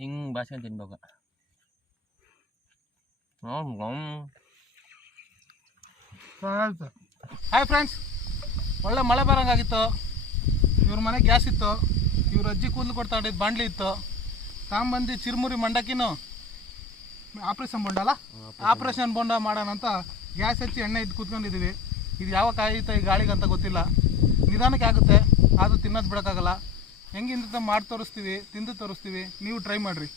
ಹಿಂಗೆ ಬಾಸ್ಕೊಂಡು ತಿನ್ಬೇಕು. Hi friends, ಒಳ್ಳೆ ಮಳೆ ಬರೋಂಗಾಗಿತ್ತು. ಇವ್ರ ಮನೆ ಗ್ಯಾಸ್ ಇತ್ತು, ಇವ್ರ ಅಜ್ಜಿ ಕೂದಲು ಕೊಡ್ತಾಂಡಿದ್ದು ಬಾಂಡ್ಲಿ ಇತ್ತು. ತಗೊಂಬಂದು ಚಿರುಮುರಿ ಮಂಡಕ್ಕಿನೂ ಆಪ್ರೇಷನ್ ಬೋಂಡಲ್ಲ, ಆಪ್ರೇಷನ್ ಬೋಂಡ ಮಾಡೋಣ ಅಂತ ಗ್ಯಾಸ್ ಹಚ್ಚಿ ಎಣ್ಣೆ ಇದ್ದು ಕೂತ್ಕೊಂಡಿದ್ದೀವಿ. ಇದು ಯಾವಾಗ ಕಾಯುತ್ತೆ ಈ ಗಾಳಿಗೆ ಅಂತ ಗೊತ್ತಿಲ್ಲ. ನಿಧಾನಕ್ಕೆ ಆಗುತ್ತೆ, ಆದರೂ ತಿನ್ನೋದು ಬಿಡೋಕ್ಕಾಗಲ್ಲ. ಹೆಂಗಿಂತ ಮಾಡಿ ತೋರಿಸ್ತೀವಿ, ತಿಂದು ತೋರಿಸ್ತೀವಿ. ನೀವು ಟ್ರೈ ಮಾಡಿರಿ.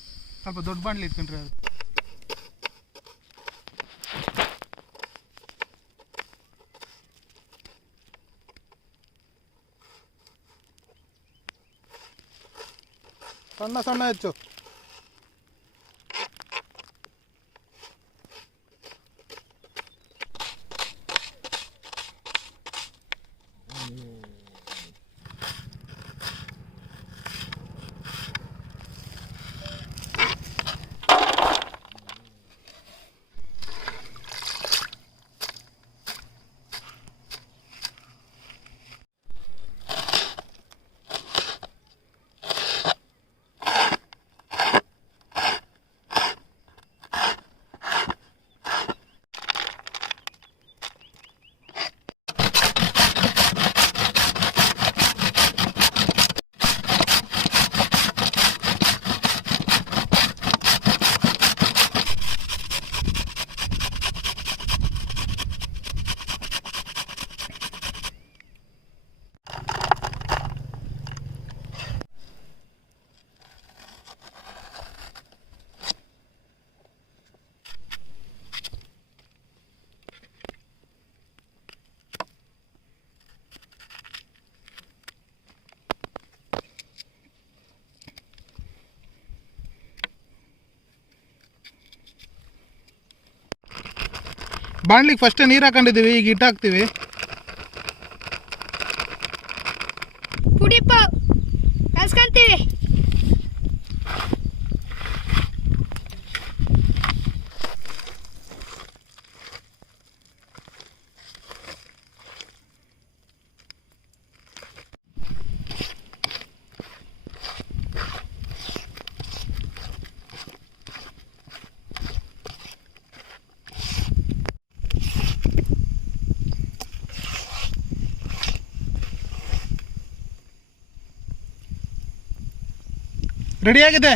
ಸ್ವಲ್ಪ ದೊಡ್ಡ ಬಾಂಡ್ಲಿ ಇಟ್ಕೊಂಡ್ರಿ. ಅದು ಸಣ್ಣ ಸಣ್ಣ ಹೆಚ್ಚು. ಬಾಣ್ಲಿಗೆ ಫಸ್ಟೇ ನೀರು ಹಾಕೊಂಡಿದ್ದೀವಿ, ಈಗ ಹಿಟ್ಟು ಹಾಕ್ತೀವಿ. ಪುಡಿಪ ಕಲ್ಸ್ಕೊಂತೀವಿ. ರೆಡಿಯಾಗಿದೆ.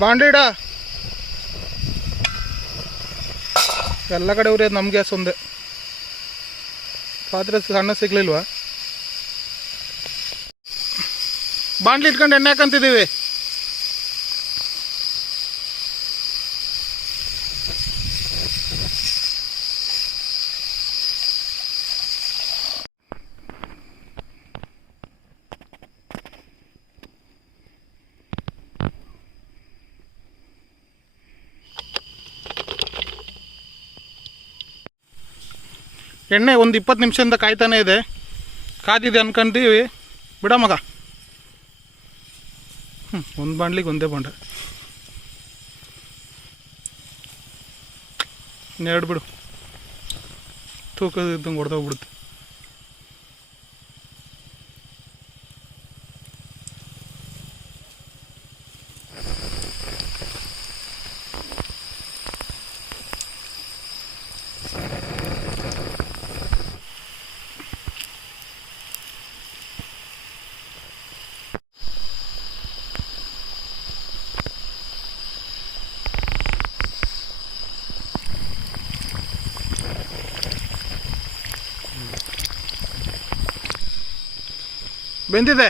ಬಾಂಡಿಡ ಎಲ್ಲ ಕಡೆ ಉರಿಯೋದು, ನಮ್ಮ ಗ್ಯಾಸ್ ಒಂದೇ. ಪಾತ್ರೆ ಸಣ್ಣ ಸಿಗ್ಲಿಲ್ವಾ? ಬಾಂಡ್ಲಿ ಇಟ್ಕೊಂಡು ಎಣ್ಣೆ ಹಾಕಂತಿದ್ದೀವಿ. ಎಣ್ಣೆ ಒಂದು 20 ನಿಮಿಷದಿಂದ ಕಾಯ್ತಾನೆ ಇದೆ. ಕಾದಿದೆ ಅನ್ಕೊಂತೀವಿ. ಬಿಡ ಮಗ. ಒಂದು ಬಾಂಡ್ಲಿಗೆ ಒಂದೇ ಬಾಂಡ. ಇನ್ನೆರಡು ಬಿಡು, ತೂಕದಿದ್ದಂಗೆ ಹೊಡೆದೋಗ್ಬಿಡುತ್ತೆ. ಬೆಂದಿದೆ.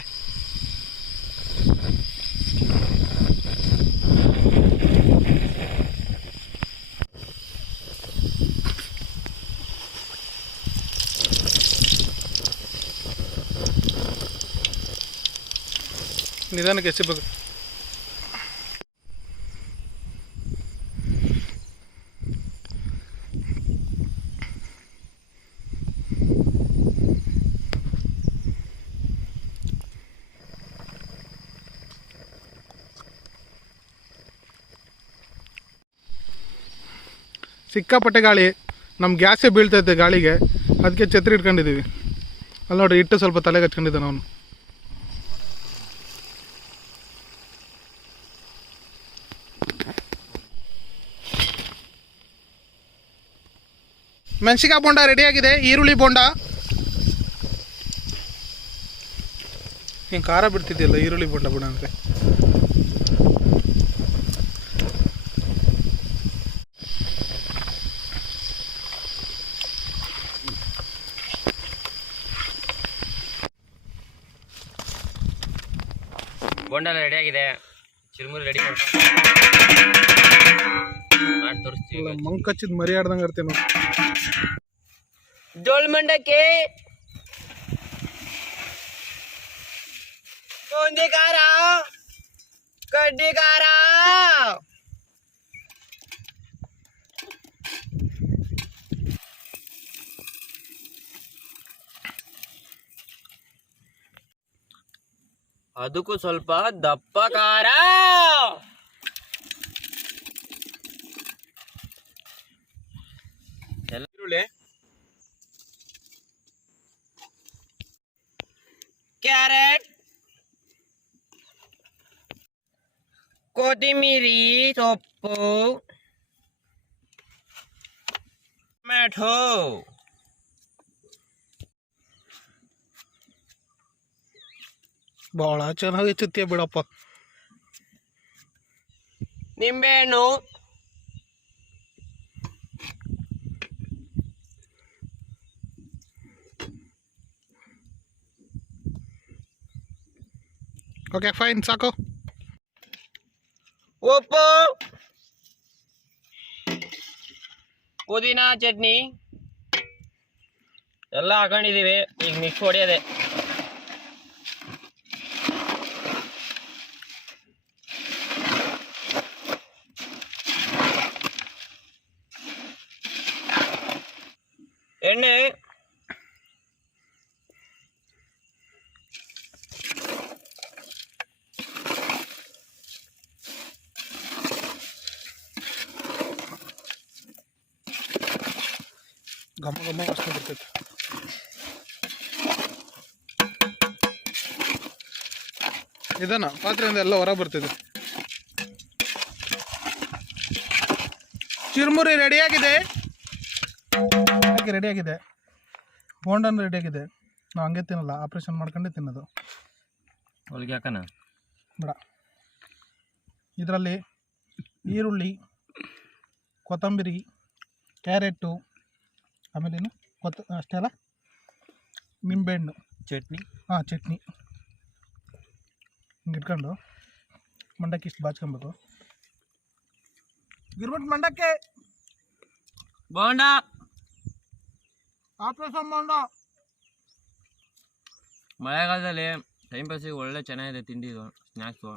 ನಿಧಾನಕ್ಕೆ ಎಸಿಬೇಕು. ಸಿಕ್ಕಾಪಟ್ಟೆ ಗಾಳಿ, ನಮ್ಮ ಗ್ಯಾಸೇ ಬೀಳ್ತೈತೆ ಗಾಳಿಗೆ, ಅದಕ್ಕೆ ಛತ್ರಿ ಇಟ್ಕೊಂಡಿದ್ದೀವಿ. ಅಲ್ಲಿ ನೋಡಿ, ಹಿಟ್ಟು ಸ್ವಲ್ಪ ತಲೆಗೆ ಹಚ್ಕೊಂಡಿದ್ದಾನೆ ಅವನು. ಮೆಣಸಿಕಾಯಿ ಬೋಂಡ ರೆಡಿಯಾಗಿದೆ. ಈರುಳ್ಳಿ ಬೋಂಡ. ಹಿಂಗೆ ಖಾರ ಬಿಡ್ತಿದ್ದಿಲ್ಲ ಈರುಳ್ಳಿ ಬೋಂಡ ಬಿಡ ಅಂದರೆ. ಬೋಂಡ ರೆಡಿ ಆಗಿದೆ. ಚಿರುಮುರಿ ರೆಡಿ ಮಾಡಿ ತೋರಿಸ್ತೀವಿ. ಮಂಕಚ್ಚಿದ ಮರಿ ಆಡ್ದಂಗೆ ಇರ್ತೇವೆ ನಾವು. ಜೋಳ್ ಮಂಡಕ್ಕಿ ಬೂಂದಿ ಖಾರ ಕಡ್ಡಿ ಖಾರ ಅದಕ್ಕೂ ಸ್ವಲ್ಪ ದಪ್ಪ ಖಾರ. ಈರುಳ್ಳಿ, ಕ್ಯಾರೆಟ್, ಕೊತ್ತಿಮೀರಿ ಸೊಪ್ಪು, ಟೊಮ್ಯಾಟೊ, ಭಾಳ ಚೆನ್ನಾಗೈತಿ ಬಿಡಪ್ಪ. ನಿಂಬೆಹಣ್ಣು, ಓಕೆ ಫೈನ್ ಸಾಕು. ಉಪ್ಪು, ಪುದೀನಾ ಚಟ್ನಿ ಎಲ್ಲ ಹಾಕೊಂಡಿದೀವಿ. ಈಗ ಮಿಕ್ಸ್ ಹೊಡೆಯದೆ. ಎಣ್ಣೆ, ಘಮ ಘಮ ವಾಸನೆ ಬರ್ತೈತೆ. ಇದನ್ನ ಪಾತ್ರೆಯಿಂದ ಎಲ್ಲ ಹೊರ ಬರ್ತಿದೆ. ಚಿರುಮುರಿ ರೆಡಿಯಾಗಿದೆ. ರೆಡಿಯಾಗಿದೆ. ಬೋಂಡನ್ನು ರೆಡಿಯಾಗಿದೆ. ನಾವು ಹಂಗೆ ತಿನ್ನಲ್ಲ, ಆಪ್ರೇಷನ್ ಮಾಡ್ಕೊಂಡೇ ತಿನ್ನೋದು. ಹೊಲಿಗೆ ಹಾಕೋಣ ಬೇಡ. ಇದರಲ್ಲಿ ಈರುಳ್ಳಿ, ಕೊತ್ತಂಬರಿ, ಕ್ಯಾರೆಟು, ಆಮೇಲೆ ಏನು ಅಷ್ಟೇ ಅಲ್ಲ, ನಿಂಬೆಹಣ್ಣು, ಚಟ್ನಿ. ಚಟ್ನಿ ಹಿಂಗೆ ಇಟ್ಕೊಂಡು ಮಂಡಕ್ಕಿ ಇಷ್ಟು ಬಾಚ್ಕೊಬೇಕು. ಗಿರ್ಮಿಟ್ ಮಂಡಕ್ಕಿ ಬೋಂಡ, ಆಪ್ರೇಷನ್ ಬೋಂಡ. ಮಳೆಗಾಲದಲ್ಲಿ ಟೈಮ್ ಪಾಸಿಗೆ ಒಳ್ಳೆ ಚೆನ್ನಾಗಿದೆ ತಿಂಡಿ ಇದು, ಸ್ನ್ಯಾಕ್ಸು.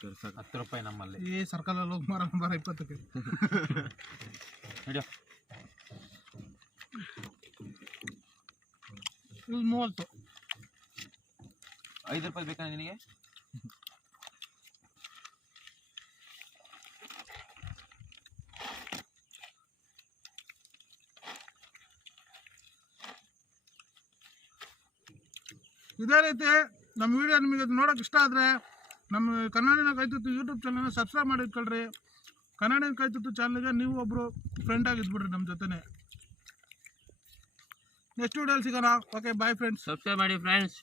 ₹10 ನಮ್ಮಲ್ಲಿ. ಈ ಸರ್ಕಲಲ್ಲಿ ಹೋಗಿ ಮಾರ 20ಕ್ಕೆ ಹಿಡಿಯೋ. ಇದು 30. ₹5 ಬೇಕಾ ನಿನಗೆ? ಇದೇ ರೀತಿ ನಮ್ಮ ವಿಡಿಯೋ ನಿಮಗೆ ನೋಡೋಕೆ ಇಷ್ಟ ಆದರೆ ನಮ್ಮ ಕನ್ನಡಿನ ಕೈತುತ್ತು ಯೂಟ್ಯೂಬ್ ಚಾನಲ್ನ ಸಬ್ಸ್ಕ್ರೈಬ್ ಮಾಡಿ ಇಟ್ಕೊಳ್ರಿ. ಕನ್ನಡಿನ ಕೈತುತ್ತು ಚಾನಲ್ಗೆ ನೀವು ಒಬ್ಬರು ಫ್ರೆಂಡಾಗಿ ಇದ್ಬಿಡ್ರಿ ನಮ್ಮ ಜೊತೆನೇ. ನೆಕ್ಸ್ಟ್ ವಿಡಿಯೋಲಿ ಸಿಗೋಣ. Okay bye friends. ಸಬ್ಸ್ಕ್ರೈಬ್ ಮಾಡಿ ಫ್ರೆಂಡ್ಸ್.